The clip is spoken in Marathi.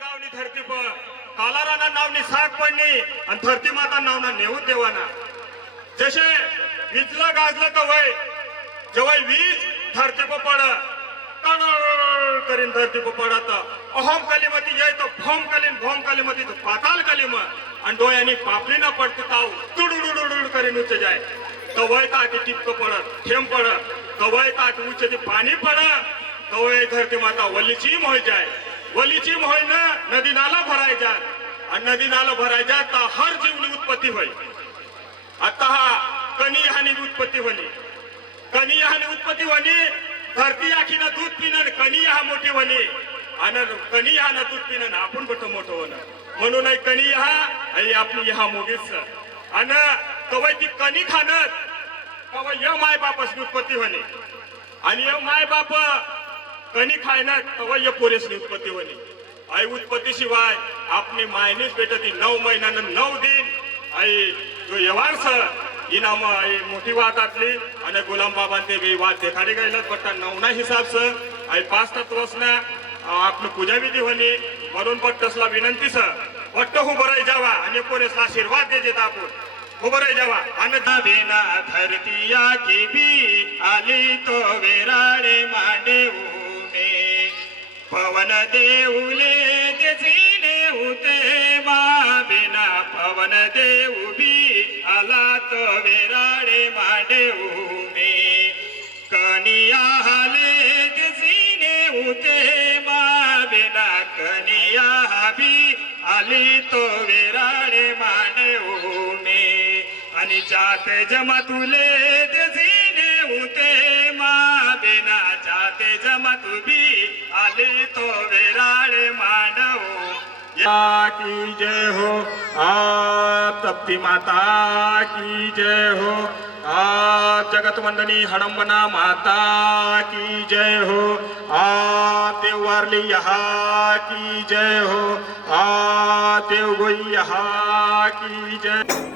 गावनी धरती पर कालाराना नावनी साग पडणी आणि धरती माता नावना नेऊन देवाना जसे विजलं गाजलं तर वय जेव्हा वीज धरती पर पड करीन धरती पर पडत अहम कलिमती जय तो भोम कलिमती तो पाताल कलिम आणि डोळ्यांनी पापली न पडतो ताव तुडुडुडुड करीन उच्च जाय तवय ताती टिपक पडत थेंब पडत तवय ताती उच्च ते पाणी पडत तवय धरती माता वलीची मोह जाय वलीची मोह न नदी नाला भरायच्या आणि नदी नाला भरायच्या तर हर जीवनी उत्पत्ती होईल आता हा कनी हानी उत्पत्ती होणी कनी हानी उत्पत्ती होणी धरती आखीनं दूध पिणं कनी हा मोठी होणी आणि कनी हा दूध पिणं आपण कुठं मोठं होणं म्हणून कनी हा आपली हा मोगीच आणि तवय ती कनी खाणत तवय य माय बापस उत्पत्ती होणे आणि य माय बाप कनी खायनात तवय य पोरेसनी उत्पत्ती होणे आई उत्पत्ती शिवाय आपली मायनेच भेटती 9 महिन्यानं 9 दिन आई जो यवारस इनाम आई मोठी वाद आतली आणि गुलाम बाबा ते वाद देखाडे गेलं बट्टा 9 हिसाब स आई 5 तत्वसना आपलं पूजा विधी होणे म्हणून बट्टसला विनंती स बट्ट उभं जावा आणि पोरेसला आशीर्वाद दे देत आपण उभं जावा आणि बिना धरतिया की भी आली तो वेराडे मांडे उमे पवन देऊले देसीने उते मा बिना पवन देऊ भी आला तो वेराडे मांडे उमे कनिया हाले देसीने उते मा बिना कनिया भी आली तो वेराडे मांडे उमे आणि जाते जमा तुले देसीने उते मा बिना जाते जमा तू भी आली तो वेराडे मांडवो की जय हो आप तप्ती माता की जय हो आप जगत वंदनी हडंबना माता की जय हो आप देव वारली यहाँ की जय हो आप देव गोई यहाँ की जय